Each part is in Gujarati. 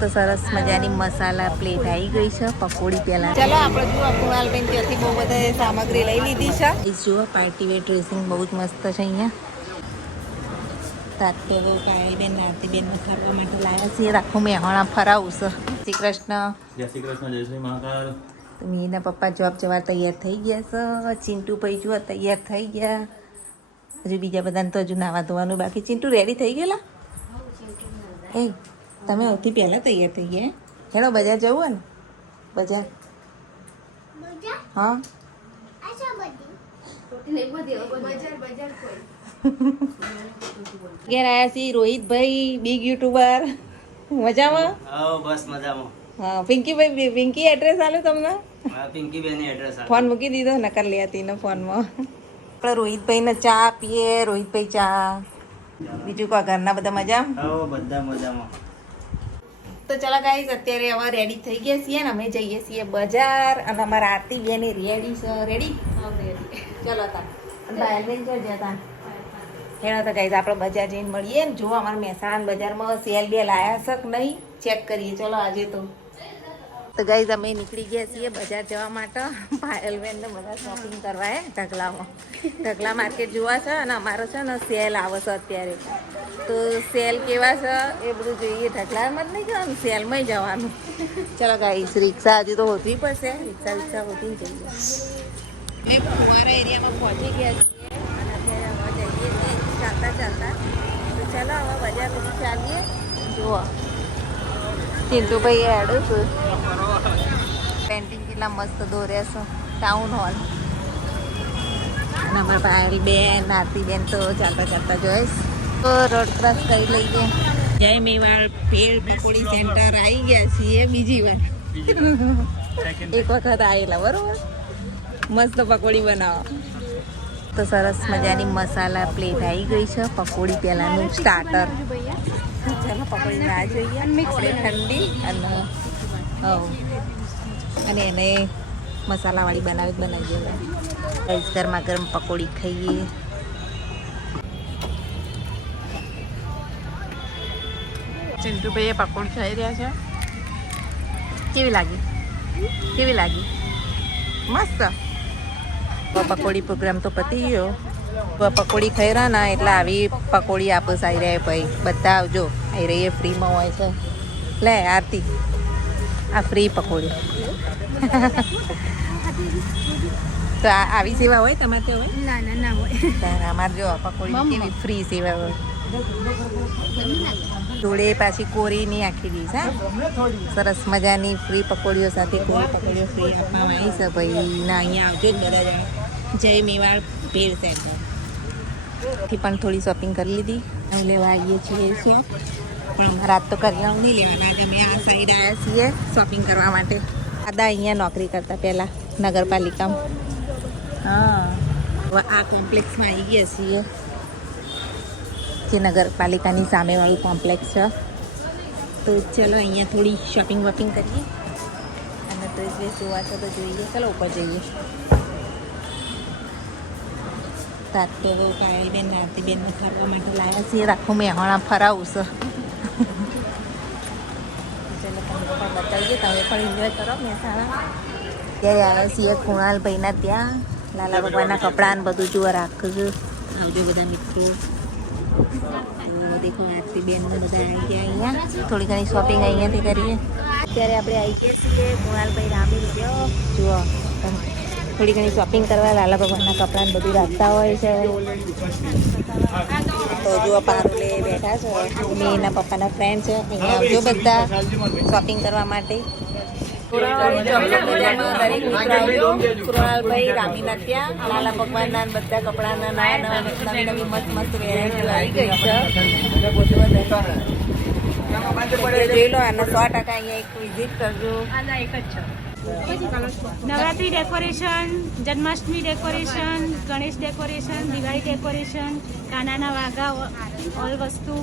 તો સરસ મજાની મસાલા પ્લેટ આવી ગઈ છે પકોડી પહેલા. ચલો આપણે જુઓ કુણાલબેન ત્યાંથી બહુ બધા સામગ્રી લઈ લીધી છે. જુઓ પાર્ટી વેર ડ્રેસિંગ બહુ જ મસ્ત છે અહીંયા. તાતે બહુ કાળીબેન નારતીબેન ફરવા માટે લાવ્યા છીએ. રાખું મેહોણા ફરાવું છે. શ્રી કૃષ્ણ. જય શ્રી કૃષ્ણ, જય શ્રી મહાકાલ. તો મીના પપ્પા જોબ જવા તૈયાર થઈ ગયા છે. ચિંટુ ભાઈ જુઓ તૈયાર થઈ ગયા. હજુ બીજા બધાને તો હજુ નાવા ધોવાનું બાકી. ચિંટુ રેડી થઈ ગયેલા? એ તમે સૌથી પહેલાં તૈયાર થઈ ગયા. હેલો બજાર જવું હોય ને? બજાર હા ઘેર આવ્યા છીએ રોહિતભાઈ બિગ યુટ્યુબર. મજામાં? આવો બસ મજામાં. હા પિંકીભાઈ, પિંકી એડ્રેસ આલ્યું તમને? હા પિંકી બેની એડ્રેસ ફોન મૂકી દીધો નકર લે હતી ને ફોનમાં. આપણે રોહિતભાઈને ચા પીએ. રોહિતભાઈ ચા. બીજું કોઈ ઘરના બધા મજામાં? આવો બધા મજામાં. તો ચાલો ગાઈસ અત્યારે હવે રેડી થઈ ગયા છીએ ને અમે જઈએ છીએ બજાર અને અમારા આરતી બેન રેડી છે. રેડી? ચલો તા ભાઈ જો જતા હેડો તો ગાઈસ આપણે બજાર જઈને મળીએ ને. જો અમારા મહેસાણા બજારમાં સેલ બે લાયા છે કે નહીં ચેક કરીએ. ચલો આજે તો ગાઈસ અમે નીકળી ગયા છીએ બજાર જવા માટે. પાયલબેન ને બધા શોપિંગ કરવા હે ઢગલામાં. ઢગલા માર્કેટ જોવા છે અને અમારે છે ને સેલ આવે છે અત્યારે. તો સેલ કેવા છે એ બધું જોઈએ. ઢગલામાં જ નહીં જવાનું, સેલમાં જવાનું. ચલો ગાઈસ રિક્ષા હજુ તો હોતી પડશે. રિક્ષા હોતી જઈએ. અમે ફુવારા એરિયામાં પહોંચી ગયા છીએ અને અત્યારે હવે જઈએ છીએ ચાલતા. તો ચાલો હવે બજાર પછી ચાલીએ. જુઓ ચિંટુભાઈ હેડું છું. પેન્ટિંગ કેટલા મસ્ત દોર્યા છે. Town hall. અને અમારા પાયલ બેન નારતીબેન તો ચાલતા જોઈશ. તો રોડ ક્રોસ કરી લઈએ. જય મેવાડ ભેળ પકોડી સેન્ટર આવી ગયા છીએ બીજી વાર. એક વખત આવેલા બરોબર. મસ્ત પકોડી બનાવો. તો સરસ મજાની મસાલા પ્લેટ આવી ગઈ છે. પકોડી પહેલાંનું સ્ટાર્ટર. ચાલો પકોડી ના જોઈએ. આપણે ઠંડી અને એને મસાલાવાળી બનાવીએ. ગરમા ગરમ પકોડી ખાઈએ. ચિંટુભાઈ પકોડી ખાઈ રહ્યા છે. કેવી લાગી? મસ્ત. પકોડી પ્રોગ્રામ તો પતી ગયો. પકોડી ખાઈ રહ્યા ના એટલે આવી પકોડી આપસ આવી રહ્યા ભાઈ. બધા આવજો. આવી રહી ફ્રીમાં હોય છે. લે આરતી આ ફ્રી પકોડી. તો આવી સેવા હોય તમારે ત્યાં હોય? ના હોય. અમારે જો પકોડી કેવી ફ્રી સેવા હોય. જોડે પાછી કોરીની આખી ડીશ. હા સરસ મજાની ફ્રી પકોડીઓ સાથે કોરી પકોડીઓ ફ્રી આપવામાં આવી છે ભાઈ. ના અહીંયા આવજો જ બધા જણા. જય મેવાડ ભેળ સેન્ટર થી પણ થોડી શોપિંગ કરી લીધી. અહીં લેવા આવીએ છીએ શોપ. પણ રાત તો કરિયાણું નહીં લેવાના. આજે અમે આ સાઈડ આવ્યા છીએ શોપિંગ કરવા માટે. દાદા અહીંયા નોકરી કરતા પહેલાં નગરપાલિકામાં. હા હવે આ કોમ્પ્લેક્સમાં આવી ગયા છીએ. જે નગરપાલિકાની સામેવાળું કોમ્પ્લેક્સ છે. તો ચલો અહીંયા થોડી શોપિંગ વોપિંગ કરીએ અને ડ્રેસ જોવા છે તો જોઈએ. ચલો ઉપર જઈએ. તાતે બહુ કાળીબેન નારતીબેન ફરવા માટે લાવ્યા છીએ. રાખું મેહોણા ફરાવું છે. ચલો તમને પણ બતાવીએ. તમે પણ એન્જોય કરો મહેસાણા. ત્યારે આવ્યા છીએ કુણાલભાઈના ત્યાં. લાલા ભગવાનના કપડાં બધું જોવા રાખજો. આવજો બધા મિત્રો. દેખો આરતીબેન બધા આવી ગયા અહીંયા. થોડી ઘણી શોપિંગ અહીંયાથી કરીએ. અત્યારે આપણે આવી ગયા છીએ કુણાલભાઈ રામી વિડીયો. જુઓ થોડી ઘણી શોપિંગ કરવા લાલા ભગવાનના કપડાં બધું રાખતા હોય છે. તો જુઓ પારુલે બેઠા છે. મેં પપ્પાના ફ્રેન્ડ છે. અહીંયા આવજો બધા શોપિંગ કરવા માટે. કૃણાલભાઈ રામીના ત્યાં લાલા ભગવાનના બધા કપડાના નવી મસ્ત વેરાયટીઓ આવી ગઈ છે. જોઈ લો આનો 100% અહીંયા એક વિઝિટ કરજો. Navratri decoration, Janmashtami decoration, Ganesh decoration, Diwali decoration, કાનાના વાઘા ઓલ વસ્તુ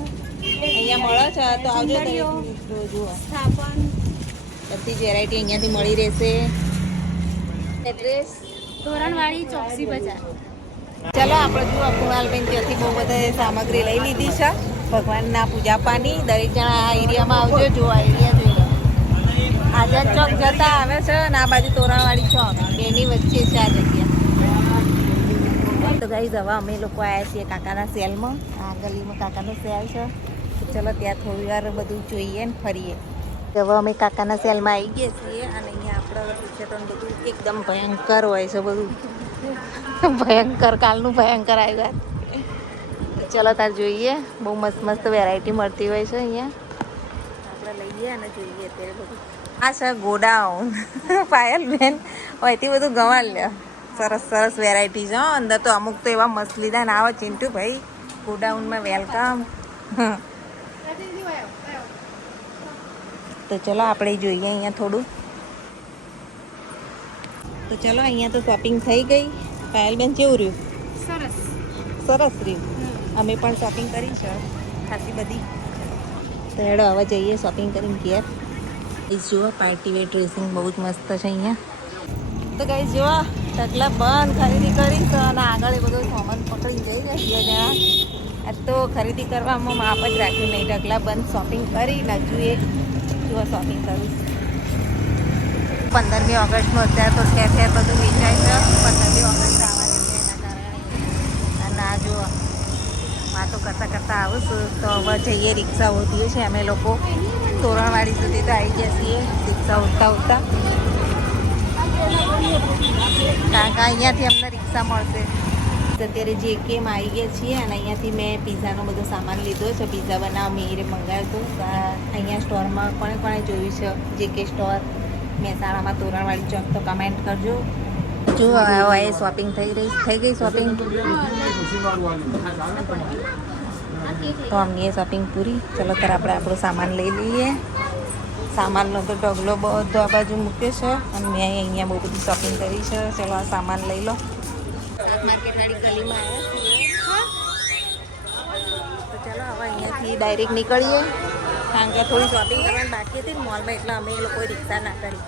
અહીંયા મળે છે. તો આવજો. જુઓ સ્થાપન બધી જ વેરાયટી અહીંયાથી મળી રહેશે. એડ્રેસ તોરણવાળી ચોકસી બજાર. ચલો આપણે જુઓ કુણાલબેન ત્યાંથી બહુ બધા સામગ્રી લઈ લીધી છે ભગવાનના પૂજા પાની. દરેક જણા આ એરિયામાં આવજો. જો આ એરિયા જોઈએ. આઝાદ ચોક જતા આવે છે અને આ બાજુ તોરણવાળી ચોક બેની વચ્ચે છે આ જગ્યા. તો ગાઈઝ હવે અમે લોકો આવ્યા છીએ કાકાના સેલમાં. આ ગલીમાં કાકાનો સેલ છે. તો ચલો ત્યાં થોડી વાર બધું જોઈએ ને ફરીએ. હવે અમે કાકાના સેલમાં આવી ગયા છીએ અને અહીંયા આપણે ટી-શર્ટો બધું એકદમ ભયંકર હોય છે બધું. ભયંકર કાલનું ભયંકર આવ્યું. ચલો તાર જોઈએ. બહુ મસ્ત મસ્ત વેરાયટી મળતી હોય છે અહીંયા. આપણે લઈએ અને જોઈએ અત્યારે બધું. આ છે ગોડાઉન. પાયલ બેન હોયથી બધું ગવાડ લે. સરસ સરસ વેરાયટી છે. અંદર તો અમુક તો એવા મસ્ત લીધા ને આવે ચિંટુ ભાઈ ગોડાઉનમાં વેલકમ. તો ચલો આપણે જોઈએ અહીંયા થોડું. તો ચલો અહીંયા તો શોપિંગ થઈ ગઈ. પાયલબેન કેવું રહ્યું? સરસ. સરસ રહ્યું. અમે પણ શોપિંગ કરી છે ખાસી બધી. તો હેડો હવે જઈએ શોપિંગ કરીને ઘેર. એ જુઓ પાર્ટી વેર ડ્રેસિંગ બહુ જ મસ્ત છે અહીંયા. તો ગાઈસ જુઓ ઢગલા બંધ ખરીદી કરી છે અને આગળ એ બધો સામાન પકડી જઈ ગયા 2 જણા. આ તો ખરીદી કરવામાં માપ જ રાખ્યું નહીં. ઢગલા બંધ શોપિંગ કરી હજુ એક જુઓ શોપિંગ કરું. 15મી ઓગસ્ટનું અત્યારે તો ઠેર ઠેર બધું વેચાય છે. 15મી ઓગસ્ટ આવવાની છે એના કારણે. અને આ જુઓ વાતો કરતાં કરતાં આવું છું તો હવે જઈએ. રિક્ષા ઉઠીએ છીએ અમે લોકો તોરણવાડી સુધી. તો આવી ગયા છીએ રિક્ષા ઉઠતા ઉઠતા. કારણ કે અહીંયાથી અમને રિક્ષા મળશે. અત્યારે જે કેમ આવી ગયા છીએ અને અહીંયાથી મેં પીઝાનો બધો સામાન લીધો છે. પીઝા બનાવવા મેરે મંગાવ્યું હતું. અહીંયા સ્ટોરમાં કોણે કોણે જોયું છે જે કે સ્ટોર મહેસાણામાં તોરણવાળી ચોક તો કમેન્ટ કરજો. જો હવે શોપિંગ થઈ ગઈ શોપિંગ. તો અમને શોપિંગ પૂરી. ચલો ત્યારે આપણે આપણો સામાન લઈ લઈએ. સામાનનો તો ઢગલો બધો આ બાજુ મૂક્યો છે અને મેં અહીંયા બહુ બધી શોપિંગ કરી છે. ચલો આ સામાન લઈ લો. માર્કેટવાળી ગલીમાં આવ્યા છીએ તો ચલો હવે અહીંયાથી ડાયરેક્ટ નીકળીએ. કારણ કે થોડી શોપિંગ કરવાની બાકી હતી મોલમાં એટલે અમે એ લોકોએ રિક્ષા ના કરી.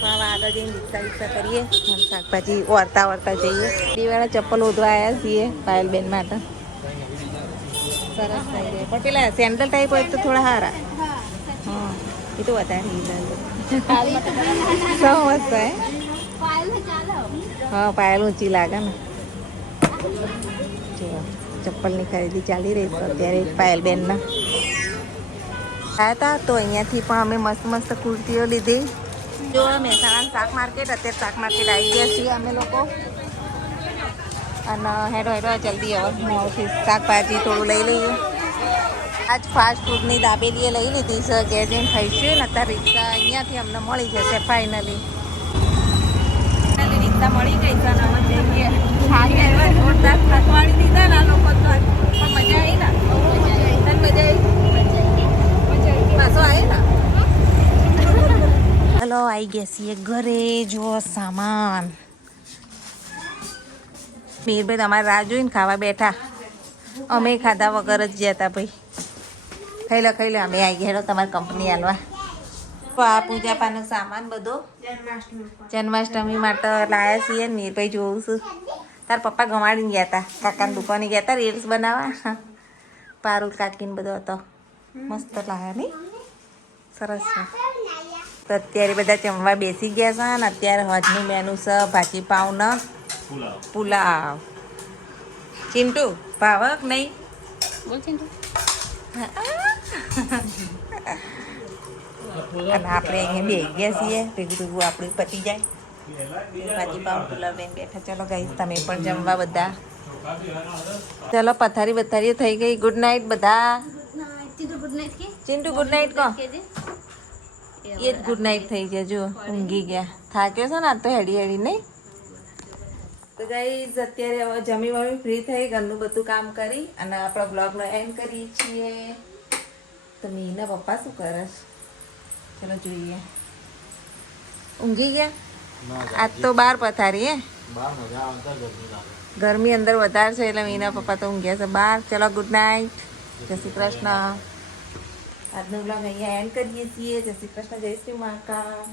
પણ હવે આગળ જઈને રિક્ષા કરીએ અને શાકભાજી વળતા જઈએ. દિવાળા ચપ્પલ ઓધવા આવ્યા છીએ પાયલબેન માટે. સરસ થઈ રહે પણ પેલા સેન્ડલ ટાઈપ હોય તો થોડા સારા. હા એ તો વધારે મસ્ત હે. હા પાયલ ઊંચી લાગે ને. જો ચપ્પલની ખરીદી ચાલી રહી છે અત્યારે પાયલબેનના. આવ્યા હતા તો અહીંયાથી પણ અમે મસ્ત મસ્ત કુર્તીઓ લીધી. જો મહેસાણા શાક માર્કેટ. અત્યારે શાક માર્કેટ આવી ગયા છીએ અમે લોકો. અને હેડો જલ્દી હવે મોડથી શાકભાજી થોડું લઈ લઈએ. આજ ફાસ્ટ ફૂડની દાબેલીએ લઈ લીધી છે. ઘેર જઈને ખાઈશું ને અત્યારે રિક્ષા અહીંયાથી અમને મળી જશે ફાઇનલી. રિક્ષા મળી ગઈ છે અને અમે જઈએ. ખાલી આવ્યા જોરદાર થકવાડી દીધા ને આ લોકો તો. પણ મજા આવી ને? મજા આવી પાછો આવી ને. હલો આવી ગયા છીએ ઘરે. જો સામાન મીરભાઈ તમારે રાહ જોઈને ખાવા બેઠા. અમે ખાધા વગર જ ગયા હતા ભાઈ. ખાઈ લો અમે આવી ગયા તમારી કંપની હાલવા. આ પૂજાપાનો સામાન બધો જન્માષ્ટમી માટે લાયા છીએ. મીરભાઈ જોઉં છું તાર પપ્પા ગમાડીને ગયા હતા. કાકાની દુકાને ગયા હતા રીલ્સ બનાવવા. પારુલ કાકીને બધો હતો. મસ્ત લાયા નહીં? સરસ છે. તો અત્યારે બધા જમવા બેસી ગયા છે અને અત્યારે હોજનું મેનુ છે ભાજી પાવનો પુલાવ. ચિંટુ ભાવક નહીં બોલ ચિંટુ. અને આપણે અહીંયા બે ગયા છીએ ભેગું આપણું પતી જાય. ભાજી પાવ પુલાવ લઈને બેઠા. ચલો ગાઈસ તમે પણ જમવા બધા. ચલો પથારી બથારી થઈ ગઈ. ગુડ નાઇટ બધા. ચિંટુ ગુડ નાઇટ કહો. એ જ ગુડ નાઇટ થઈ ગયા. જો ઊંઘી ગયા. થાક્યો છે ને આ તો હેડી નહીં. તો ગાઈઝ અત્યારે હવે જમી ફ્રી થઈ ઘરનું બધું કામ કરી અને આપણા બ્લોગનો એન્ડ કરીએ છીએ. તો મીના પપ્પા શું કરે? ચલો જોઈએ. ઊંઘી ગયા? આજ તો બાર પથારી હે. ગરમી અંદર વધારે છે એટલે મીના પપ્પા તો ઊંઘ્યા છે બહાર. ચલો ગુડ નાઇટ. જય શ્રી કૃષ્ણ. આજનો બ્લોગ અહીંયા એન્ડ કરીએ છીએ. જય શ્રી કૃષ્ણ. જય શ્રી મહાકાલ.